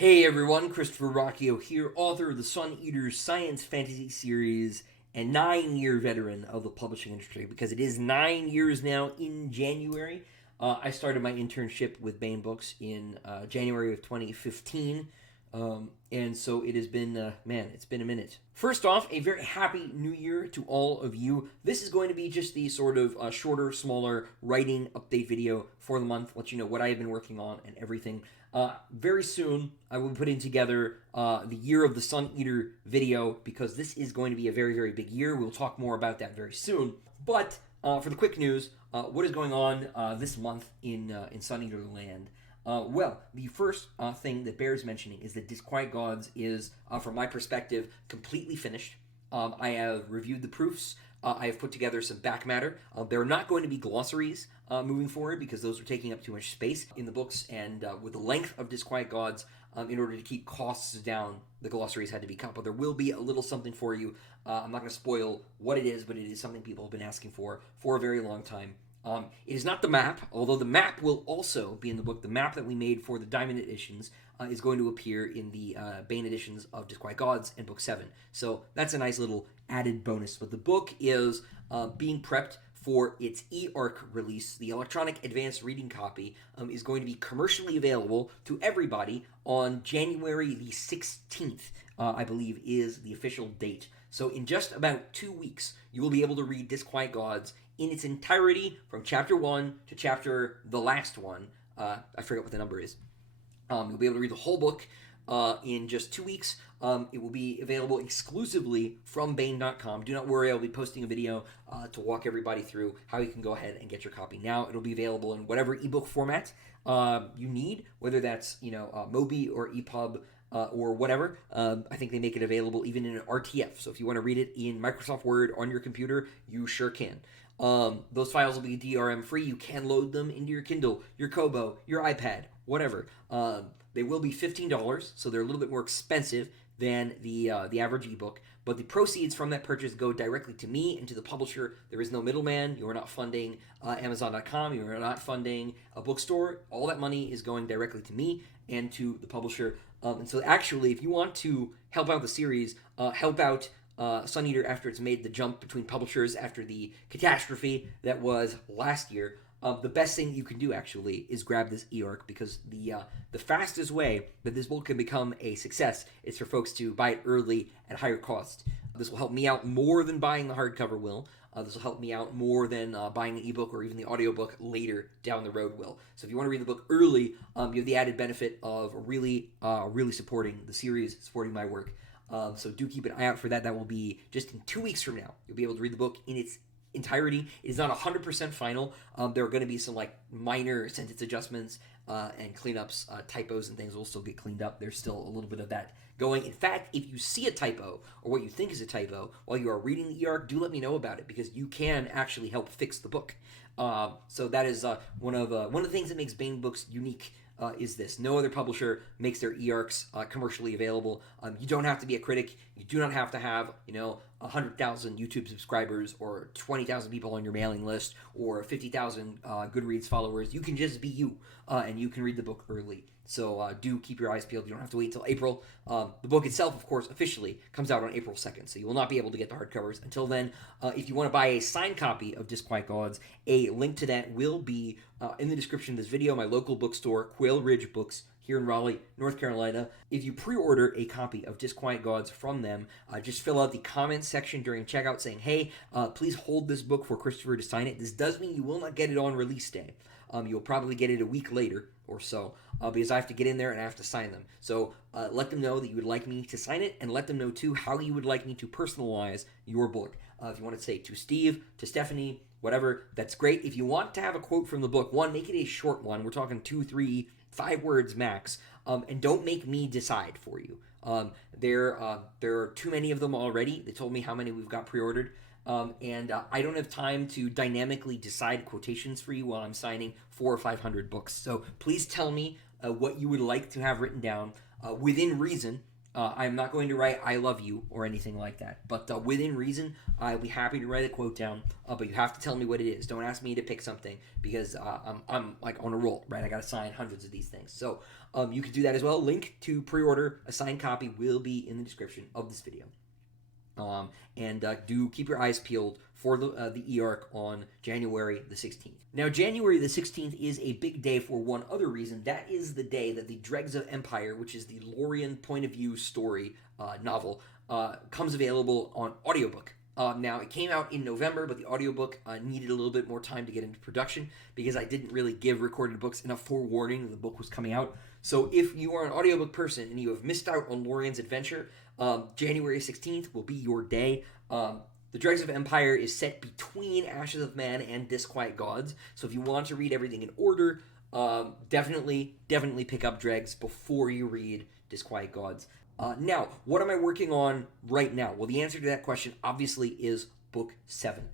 Hey everyone, Christopher Rocchio here, author of the Sun Eaters science fantasy series and 9-year veteran of the publishing industry because it is 9 years now in January. I started my internship with Baen Books in January of 2015. And so it has been, it's been a minute. First off, a very happy new year to all of you. This is going to be just the sort of shorter, smaller writing update video for the month, let you know what I have been working on and everything. Very soon, I will be putting together the Year of the Sun Eater video because this is going to be a very, very big year. We'll talk more about that very soon. But for the quick news, what is going on this month in Sun Eater land? The first thing that bears mentioning is that Disquiet Gods is, from my perspective, completely finished. I have reviewed the proofs. I have put together some back matter. There are not going to be glossaries moving forward because those are taking up too much space in the books, and with the length of Disquiet Gods, in order to keep costs down, the glossaries had to be cut. But there will be a little something for you. I'm not going to spoil what it is, but it is something people have been asking for a very long time. It is not the map, although the map will also be in the book. The map that we made for the Diamond editions is going to appear in the Baen editions of Disquiet Gods and Book 7. So that's a nice little added bonus. But the book is being prepped for its e-ARC release. The electronic advanced reading copy is going to be commercially available to everybody on January the 16th, I believe is the official date. So in just about 2 weeks, you will be able to read Disquiet Gods in its entirety from chapter 1 to chapter the last one. I forget what the number is. You'll be able to read the whole book in just 2 weeks. It will be available exclusively from Baen.com. Do not worry, I'll be posting a video to walk everybody through how you can go ahead and get your copy now. It'll be available in whatever ebook format you need, whether that's Mobi or EPUB or whatever. I think they make it available even in an RTF. So if you want to read it in Microsoft Word on your computer, you sure can. Those files will be DRM free. You can load them into your Kindle, your Kobo, your iPad, whatever. They will be $15, so they're a little bit more expensive than the average ebook. But the proceeds from that purchase go directly to me and to the publisher. There is no middleman. You are not funding Amazon.com. You are not funding a bookstore. All that money is going directly to me and to the publisher. And so actually, if you want to help out the series, help out Sun Eater after it's made the jump between publishers after the catastrophe that was last year, the best thing you can do actually is grab this e-ARC because the fastest way that this book can become a success is for folks to buy it early at higher cost. This will help me out more than buying the hardcover will. This will help me out more than buying an ebook or even the audiobook later down the road will. So if you want to read the book early, you have the added benefit of really supporting the series, supporting my work. So do keep an eye out for that. That will be just in 2 weeks from now. You'll be able to read the book in its entirety. It is not 100% final. There are going to be some minor sentence adjustments and cleanups, typos and things will still get cleaned up. There's still a little bit of that going. In fact, if you see a typo or what you think is a typo while you are reading the e-ARC, do let me know about it because you can actually help fix the book. So that is one of the things that makes Baen Books unique. Is this. No other publisher makes their e-ARCs commercially available. You don't have to be a critic. You do not have to have, 100,000 YouTube subscribers or 20,000 people on your mailing list or 50,000 Goodreads followers. You can just be you, and you can read the book early. So do keep your eyes peeled. You don't have to wait until April. The book itself, of course, officially comes out on April 2nd, so you will not be able to get the hardcovers until then. If you want to buy a signed copy of Disquiet Gods, a link to that will be in the description of this video. My local bookstore, Quail Ridge Books, here in Raleigh, North Carolina. If you pre-order a copy of Disquiet Gods from them, just fill out the comments section during checkout saying, hey, please hold this book for Christopher to sign it. This does mean you will not get it on release day. You'll probably get it a week later or so because I have to get in there and I have to sign them. So let them know that you would like me to sign it and let them know, too, how you would like me to personalize your book. If you want to say to Steve, to Stephanie, whatever, that's great. If you want to have a quote from the book, one, make it a short one. We're talking 2, 3, 5 words max, and don't make me decide for you. There are too many of them already. They told me how many we've got pre-ordered, and I don't have time to dynamically decide quotations for you while I'm signing 400 or 500 books. So please tell me what you would like to have written down within reason. I'm not going to write "I love you" or anything like that, but within reason, I'll be happy to write a quote down. But you have to tell me what it is. Don't ask me to pick something because I'm like on a roll, right? I got to sign hundreds of these things, so you can do that as well. Link to pre-order a signed copy will be in the description of this video. And do keep your eyes peeled for the e-arc on January the 16th. Now, January the 16th is a big day for one other reason. That is the day that the Dregs of Empire, which is the Lorien point of view story novel, comes available on audiobook. Now, it came out in November, but the audiobook needed a little bit more time to get into production because I didn't really give recorded books enough forewarning that the book was coming out. So if you are an audiobook person and you have missed out on Lorien's adventure, January 16th will be your day. The Dregs of Empire is set between Ashes of Man and Disquiet Gods. So if you want to read everything in order, definitely pick up Dregs before you read Disquiet Gods. Now, what am I working on right now? Well, the answer to that question obviously is Book 7.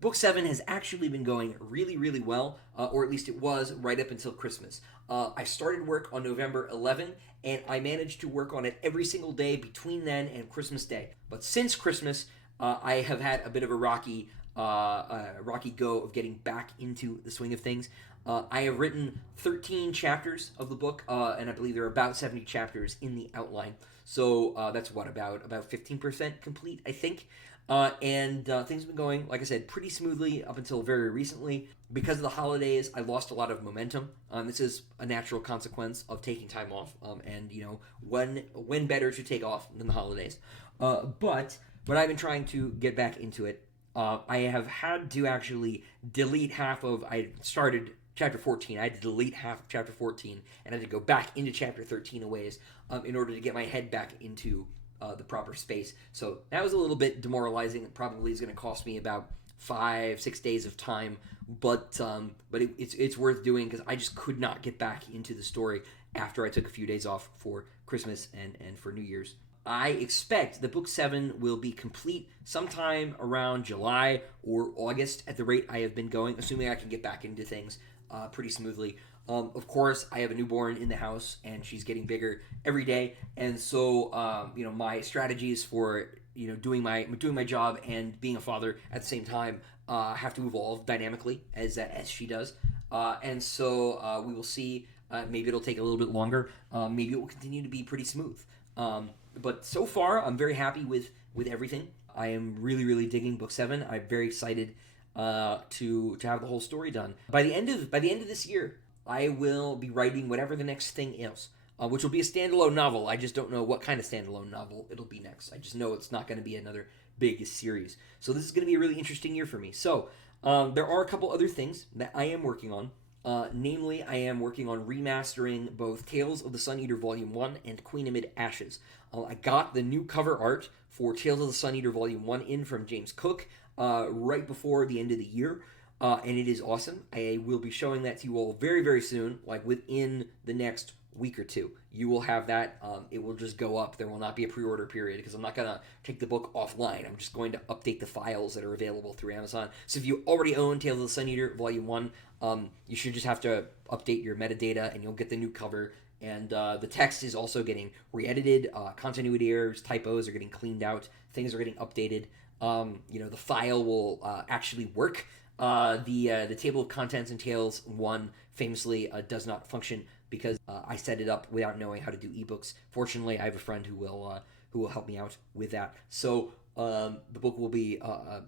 Book 7 has actually been going really, really well, or at least it was right up until Christmas. I started work on November 11, and I managed to work on it every single day between then and Christmas Day. But since Christmas, I have had a bit of a rocky go of getting back into the swing of things. I have written 13 chapters of the book, and I believe there are about 70 chapters in the outline. So that's about 15% complete, I think. And things have been going, like I said, pretty smoothly up until very recently. Because of the holidays, I lost a lot of momentum. This is a natural consequence of taking time off, and when better to take off than the holidays. But I've been trying to get back into it. I have had to actually delete half of. I started chapter 14. I had to delete half of chapter 14, and I had to go back into chapter 13 a ways in order to get my head back into the proper space. So that was a little bit demoralizing. It probably is going to cost me about 5-6 days of time, but it's worth doing because I just could not get back into the story after I took a few days off for Christmas and for New Year's. I expect that Book 7 will be complete sometime around July or August at the rate I have been going, assuming I can get back into things pretty smoothly. Of course, I have a newborn in the house, and she's getting bigger every day, and so my strategies for doing my job and being a father at the same time have to evolve dynamically as she does, and so we will see. Maybe it'll take a little bit longer. Maybe it will continue to be pretty smooth. But so far, I'm very happy with everything. I am really, really digging Book 7. I'm very excited to have the whole story done. By the end of this year, I will be writing whatever the next thing is, which will be a standalone novel. I just don't know what kind of standalone novel it'll be next. I just know it's not going to be another big series. So this is going to be a really interesting year for me. So there are a couple other things that I am working on. Namely, I am working on remastering both Tales of the Sun Eater Volume 1 and Queen Amid Ashes. I got the new cover art for Tales of the Sun Eater Volume 1 in from James Cook right before the end of the year, and it is awesome. I will be showing that to you all very, very soon, like within the next week or two. You will have that. It will just go up. There will not be a pre-order period because I'm not going to take the book offline. I'm just going to update the files that are available through Amazon. So if you already own Tales of the Sun Eater Volume 1, you should just have to update your metadata and you'll get the new cover. And the text is also getting re-edited. Continuity errors, typos are getting cleaned out. Things are getting updated. The file will actually work. The table of contents in Tales 1 famously does not function because I set it up without knowing how to do ebooks. Fortunately, I have a friend who will help me out with that. So the book will be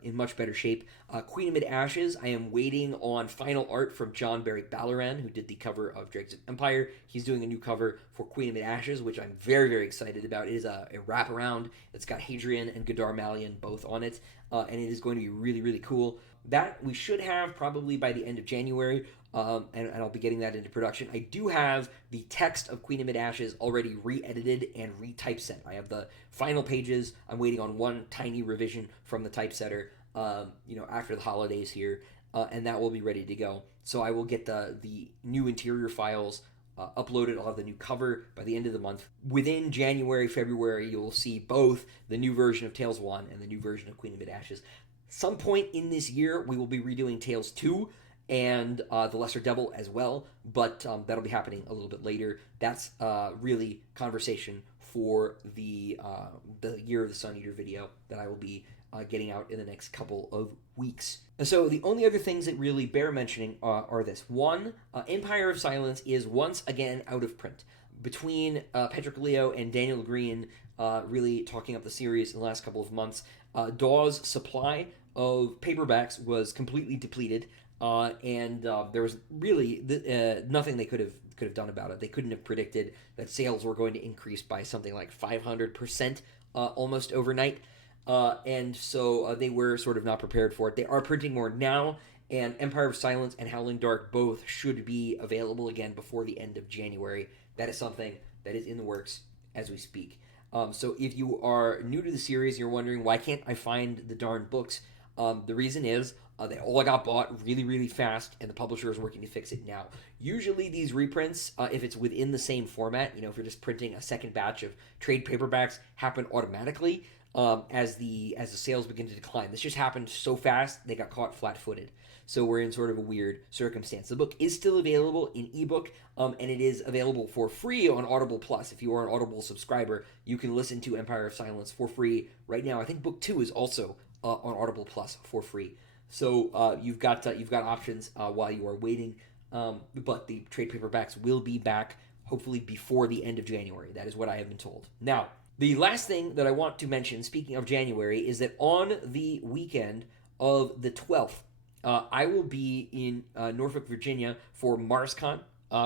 in much better shape. Queen Amid Ashes, I am waiting on final art from John Barry Ballaran, who did the cover of Dregs of Empire. He's doing a new cover for Queen Amid Ashes, which I'm very, very excited about. It is a wraparound. It's got Hadrian and Ghadar Mallion both on it, and it is going to be really, really cool. That we should have probably by the end of January, and I'll be getting that into production. I do have the text of Queen Amid Ashes already re-edited and re-typeset. I have the final pages. I'm waiting on one tiny revision from the typesetter, after the holidays here, and that will be ready to go. So I will get the new interior files uploaded. I'll have the new cover by the end of the month. Within January, February, you'll see both the new version of Tales 1 and the new version of Queen Amid Ashes. Some point in this year, we will be redoing Tales 2 and The Lesser Devil as well, but that'll be happening a little bit later. That's really conversation for the Year of the Sun Eater video that I will be getting out in the next couple of weeks. And so the only other things that really bear mentioning are this. One, Empire of Silence is once again out of print. Between Patrick Leo and Daniel Green really talking up the series in the last couple of months, Dawes' supply of paperbacks was completely depleted, and there was really nothing they could have done about it. They couldn't have predicted that sales were going to increase by something like 500% almost overnight. And so they were sort of not prepared for it. They are printing more now, and Empire of Silence and Howling Dark both should be available again before the end of January. That is something that is in the works as we speak. So if you are new to the series, you're wondering, why can't I find the darn books? The reason is they all got bought really, really fast, and the publisher is working to fix it now. Usually these reprints, if it's within the same format, if you're just printing a second batch of trade paperbacks, happen automatically. As the sales begin to decline. This just happened so fast, they got caught flat-footed. So we're in sort of a weird circumstance. The book is still available in ebook, and it is available for free on Audible Plus. If you are an Audible subscriber, you can listen to Empire of Silence for free right now. I think book 2 is also on Audible Plus for free. So you've got options while you are waiting. But the trade paperbacks will be back hopefully before the end of January. That is what I have been told. Now, the last thing that I want to mention, speaking of January, is that on the weekend of the 12th, I will be in Norfolk, Virginia for MarsCon,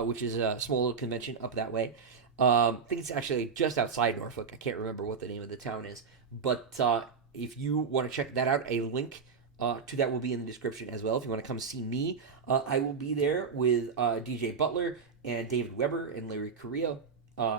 which is a small little convention up that way. I think it's actually just outside Norfolk. I can't remember what the name of the town is. But if you want to check that out, a link to that will be in the description as well. If you want to come see me, I will be there with DJ Butler and David Weber and Larry Carrillo.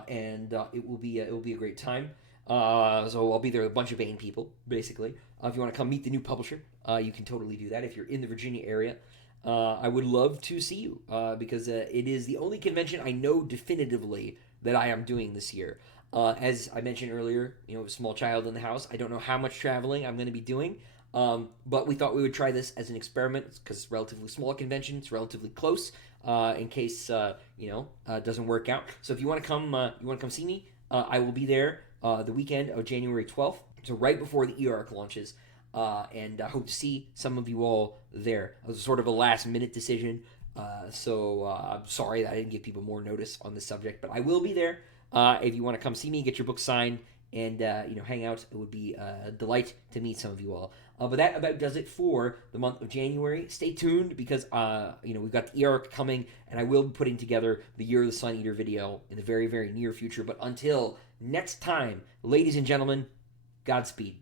And it will be a great time. So I'll be there with a bunch of Bane people, basically. If you want to come meet the new publisher, you can totally do that if you're in the Virginia area. I would love to see you because it is the only convention I know definitively that I am doing this year. As I mentioned earlier, a small child in the house. I don't know how much traveling I'm going to be doing, but we thought we would try this as an experiment because it's a relatively small convention. It's relatively close. In case doesn't work out. So if you want to come see me, I will be there the weekend of January 12th, so right before the E-Arc launches, and I hope to see some of you all there. It was sort of a last-minute decision, so I'm sorry that I didn't give people more notice on this subject, but I will be there. If you want to come see me, get your book signed, and hang out, it would be a delight to meet some of you all. But that about does it for the month of January. Stay tuned because we've got the E-Arc coming, and I will be putting together the Year of the Sun Eater video in the very, very near future. But until next time, ladies and gentlemen, Godspeed.